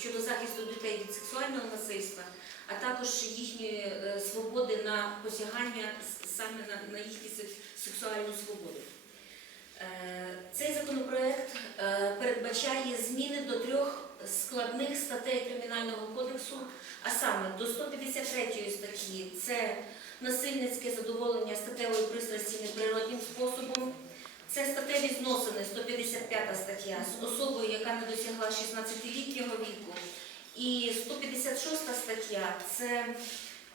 щодо захисту дітей від сексуального насильства, а також їхньої е, свободи на посягання саме на, на їхню сексуальну свободу. Е, Цей законопроект е, передбачає зміни до трьох складних статей Кримінального кодексу, а саме до 153 статті це насильницьке задоволення статевої пристрасті неприродним способом. Це статеві зносини, 155 стаття, з особою, яка не досягла 16-літнього віку. І 156 стаття це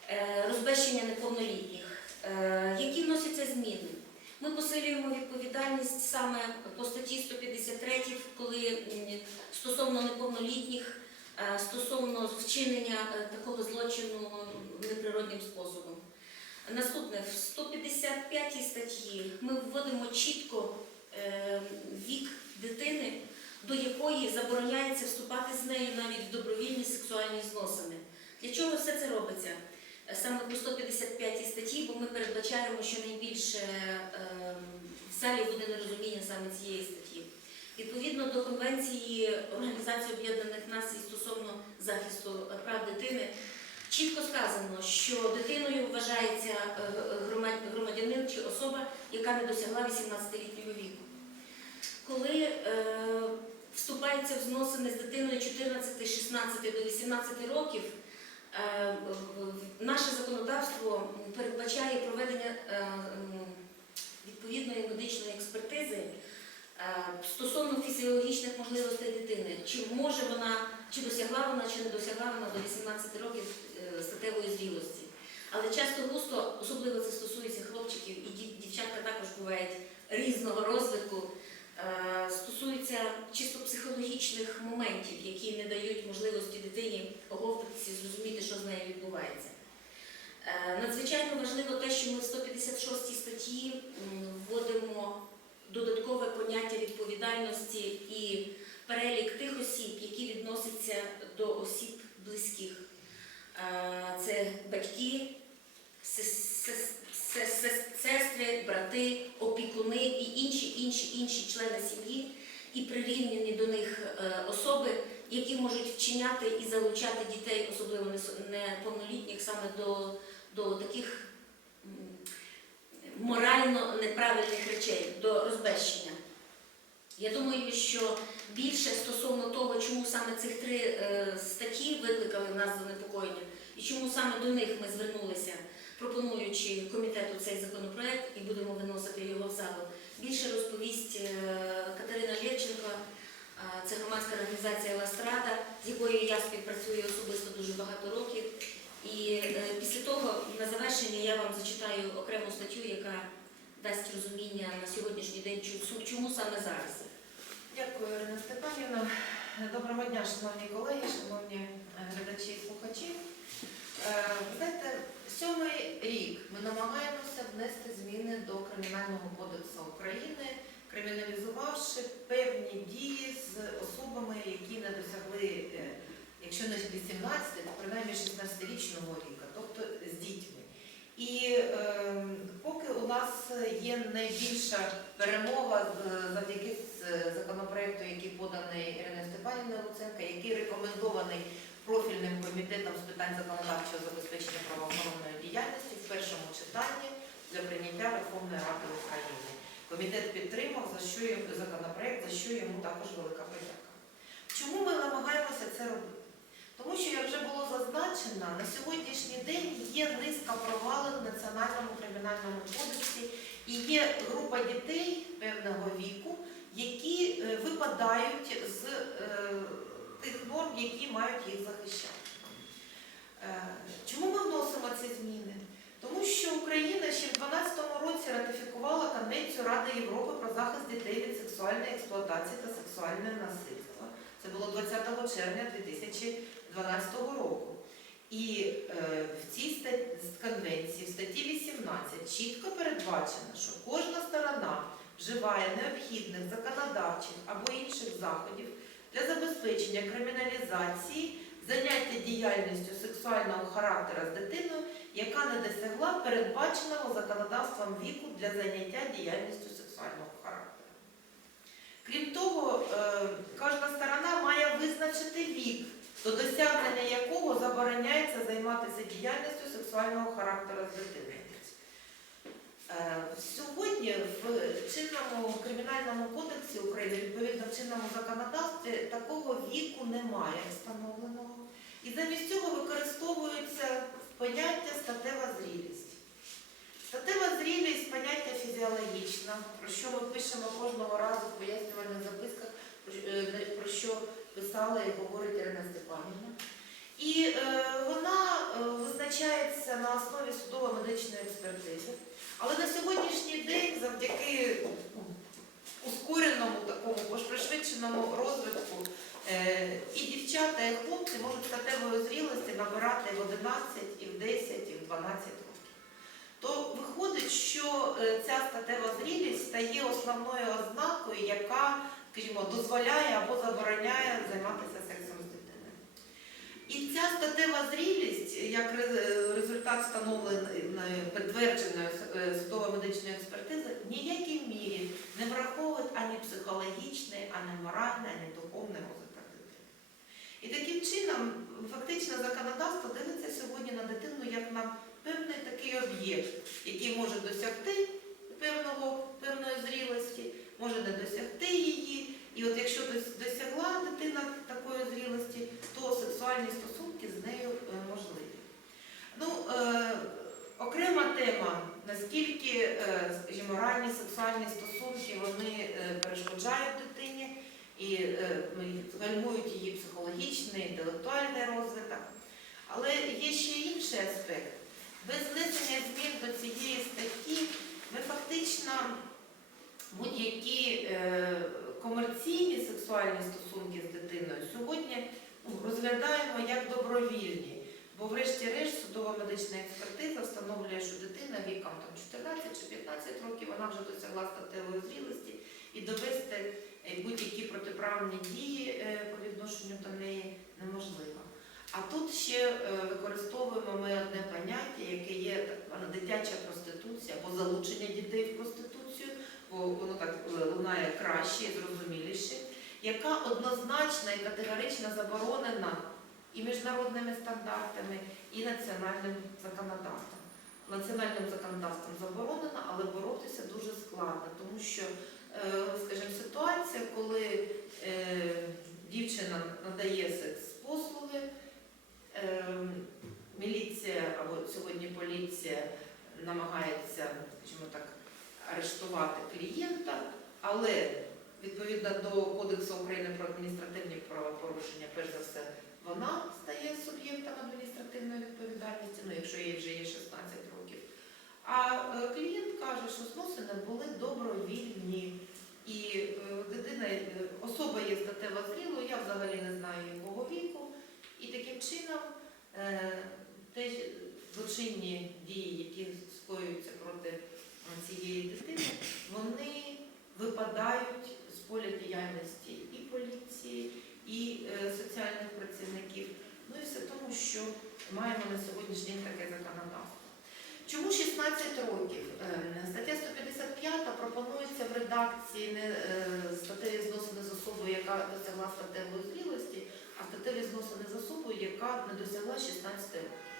е, розбещення неповнолітніх. Е, Які вносяться зміни? Ми посилюємо відповідальність саме по статті 153, коли стосовно неповнолітніх, е, стосовно вчинення такого злочину неприродним способом. Наступне, в 155 статті ми вводимо чітко е, вік дитини, до якої забороняється вступати з нею навіть в добровільні сексуальні зносини. Для чого все це робиться? Е, Саме по 155 статті, бо ми передбачаємо, що найбільше е, в залі буде нерозуміння саме цієї статті. Відповідно до Конвенції Організації Об'єднаних Націй стосовно захисту прав дитини, чітко сказано, що дитиною вважається е, громадянин чи особа, яка не досягла 18-літнього віку. Коли е, в зносини з дитиною 14, 16 до 18 років, е, наше законодавство передбачає проведення е, відповідної медичної експертизи е, стосовно фізіологічних можливостей дитини. Чи може вона, чи досягла вона, чи не досягла вона до 18 років е, статевої зрілості. Але часто густо, особливо це стосується хлопчиків, і дівчатка також бувають різного розвитку, е, стосується чисто психологічних моментів, які не дають можливості дитині оговтатися, зрозуміти, що з нею відбувається. Е, Надзвичайно важливо те, що ми в 156 статті вводимо додаткове поняття відповідальності і перелік тих осіб, які відносяться до осіб близьких. Це батьки, сес- сес- сес- сес- сестри, брати, опікуни і інші, інші, інші члени сім'ї, і прирівняні до них е, особи, які можуть вчиняти і залучати дітей, особливо неповнолітніх, саме до, до таких морально неправильних речей, до розбещення. Я думаю, що більше стосовно того, чому саме цих три е, статті викликали в нас занепокоєння, і чому саме до них ми звернулися, пропонуючи комітету цей законопроект і будемо виносити його в залу. Більше розповість е, Катерина Лєвченко, е, це громадська організація Ластрада, з якою я співпрацюю особисто дуже багато років. І е, після того, на завершення, я вам зачитаю окрему статтю, яка дасть розуміння на сьогоднішній день, чому саме зараз. Дякую, Ірина Степанівна. Доброго дня, шановні колеги, шановні е, глядачі і слухачі. Е, Знаєте, сьомий рік ми намагаємося внести зміни до Кримінального кодексу України, криміналізувавши певні дії з особами, які не досягли, е, якщо не 18, то принаймні 16-річного віка, тобто з дітьми. І е, у нас є найбільша перемога завдяки законопроекту, який поданий Іриною Степанівною Луценко, який рекомендований профільним комітетом з питань законодавчого забезпечення правоохоронної діяльності в першому читанні для прийняття Верховної Ради України. Комітет підтримав за що законопроект, за що йому також велика подяка. Чому ми намагаємося це робити? Тому що, як вже було зазначено, на сьогоднішній день є низка провалин в Національному кримінальному кодексі і є група дітей певного віку, які е, випадають з е, тих норм, які мають їх захищати. Е, Чому ми вносимо ці зміни? Тому що Україна ще в 2012 році ратифікувала Конвенцію Ради Європи про захист дітей від сексуальної експлуатації та сексуального насильства. Це було 20 червня 2012 року. І е, в цій стат- конвенції, в статті 18, чітко передбачено, що кожна сторона вживає необхідних законодавчих або інших заходів для забезпечення криміналізації заняття діяльністю сексуального характеру з дитиною, яка не досягла передбаченого законодавством віку для заняття діяльністю сексуального характеру. Крім того, е, кожна сторона має визначити вік до досягнення якого забороняється займатися діяльністю сексуального характеру з дитиною. Е, Сьогодні в чинному кримінальному кодексі України, відповідно в чинному законодавстві, такого віку немає встановленого. І замість цього використовується поняття статева зрілість. Статева зрілість поняття фізіологічне, про що ми пишемо кожного разу в пояснювальних записках, про що- е, про що писала і говорить. І е, вона е, визначається на основі судово-медичної експертизи. Але на сьогоднішній день, завдяки ускореному такому пришвидшеному розвитку, е, і дівчата, і хлопці можуть статевої зрілості набирати в 11, і в 10, і в 12 років. То виходить, що е, ця статева зрілість стає основною ознакою, яка, скажімо, дозволяє або забороняє займатися сексом. І ця статева зрілість, як результат встановленої підтвердженої е, судово-медичної експертизи, в ніякій мірі не враховує ані психологічний, ані моральний, ані духовний розвиток дитини. І таким чином, фактично, законодавство дивиться сьогодні на дитину як на певний такий об'єкт, який може досягти певного, певної зрілості, може не досягти її. І от якщо досягла дитина такої зрілості, то сексуальні стосунки з нею е, можливі. Ну, е, окрема тема, наскільки, е, скажімо, сексуальні стосунки вони е, перешкоджають дитині і е, ну, гальмують її психологічний, інтелектуальний розвиток. Але є ще інший аспект. Без внесення змін до цієї статті ми фактично комерційні сексуальні стосунки з дитиною сьогодні ну, розглядаємо як добровільні. Бо врешті-решт судова медична експертиза встановлює, що дитина віком там, 14 чи 15 років вона вже досягла статевої зрілості і довести е, будь-які протиправні дії е, по відношенню до неї неможливо. А тут ще е, використовуємо ми одне поняття, яке є дитяча проституція або залучення дітей в проституцію, бо воно так е, лунає краще і зрозуміліше, яка однозначно і категорично заборонена і міжнародними стандартами, і національним законодавством. Національним законодавством заборонено, але боротися дуже складно, тому що, е, скажімо, ситуація, коли е, дівчина надає секс-послуги, міліція або сьогодні поліція намагається, скажімо так, арештувати клієнта, але відповідно до Кодексу України про адміністративні правопорушення, перш за все, вона стає суб'єктом адміністративної відповідальності, ну якщо їй вже є 16 років. А е, клієнт каже, що зносини були добровільні. І е, дитина, е, особа є статево зрілою, я взагалі не знаю якого віку. І таким чином те злочинні дії, які скоюються проти е, цієї дитини, вони випадають з поля діяльності і поліції, і е, соціальних працівників. Ну і все тому, що маємо на сьогоднішній день таке законодавство. Чому 16 років? Е, Стаття 155 пропонується в редакції не е, статеві зносини з особою, яка досягла статевої зрілості, а статеві зносини з особою, яка не досягла 16 років.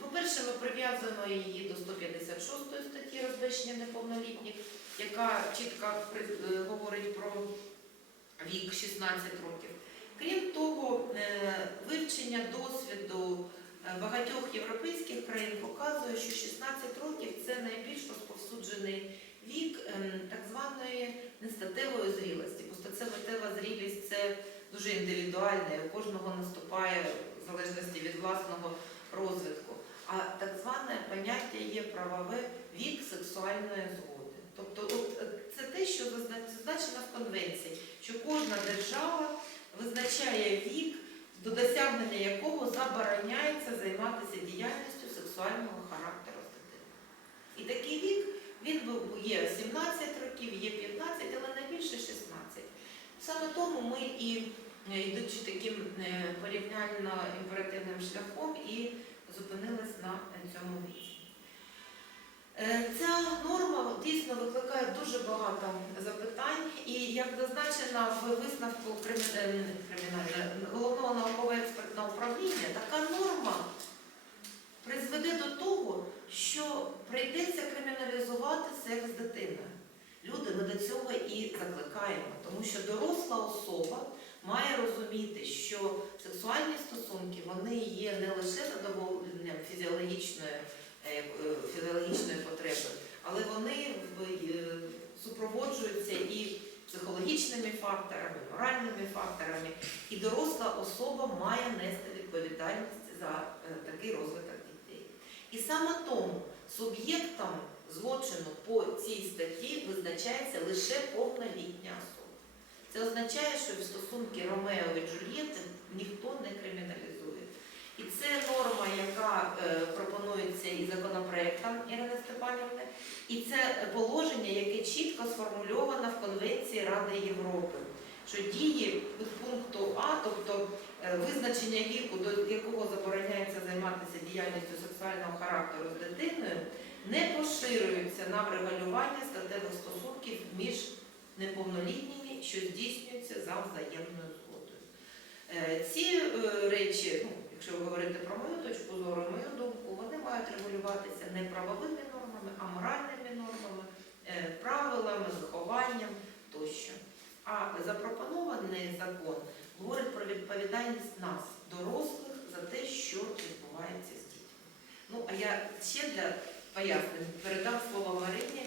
По-перше, ми прив'язуємо її до 156 статті розбещення неповнолітніх, яка чітко е, говорить про вік 16 років. Крім того, е, вивчення досвіду е, багатьох європейських країн показує, що 16 років це найбільш розповсюджений вік ем, так званої нестатевої зрілості. Бо статева зрілість це дуже індивідуальне, у кожного наступає в залежності від власного розвитку. А так зване поняття є правове вік сексуальної згоди. Тобто, от е, це те, що зазна- зазначено в конвенції, що кожна держава визначає вік, до досягнення якого забороняється займатися діяльністю сексуального характеру з дитиною. І такий вік він є 17 років, є 15, але найбільше 16. Саме тому ми і Е, йдучи таким е, порівняльно імперативним шляхом і зупинились на цьому місці. Е, ця норма дійсно викликає дуже багато запитань, і як зазначено в висновку головного науково-експертного управління, така норма призведе до того, що прийдеться криміналізувати секс дитини. Люди ми до цього і закликаємо, тому що доросла особа має розуміти, що сексуальні стосунки вони є не лише задоволенням фізіологічної, е, е, фізіологічної потреби, але вони е, супроводжуються і психологічними факторами, моральними факторами, і доросла особа має нести відповідальність за такий розвиток дітей. І саме тому суб'єктом злочину по цій статті визначається лише повнолітня особа. Це означає, що в стосунки Ромео і Джульєти ніхто не криміналізує. І це норма, яка е, пропонується і законопроектом Ірини Степанівни, і це положення, яке чітко сформульовано в Конвенції Ради Європи, що дії пункту А, тобто е, визначення віку, до якого забороняється займатися діяльністю сексуального характеру з дитиною, не поширюються на врегулювання статевих стосунків між неповнолітніми, що здійснюються за взаємною згодою. Е, Ці е, речі, ну, якщо ви говорите про мою точку зору, мою думку, вони мають регулюватися не правовими нормами, а моральними нормами, е, правилами, вихованням тощо. А запропонований закон говорить про відповідальність нас, дорослих, за те, що відбувається з дітьми. Ну, а я ще для пояснень передам слово Марині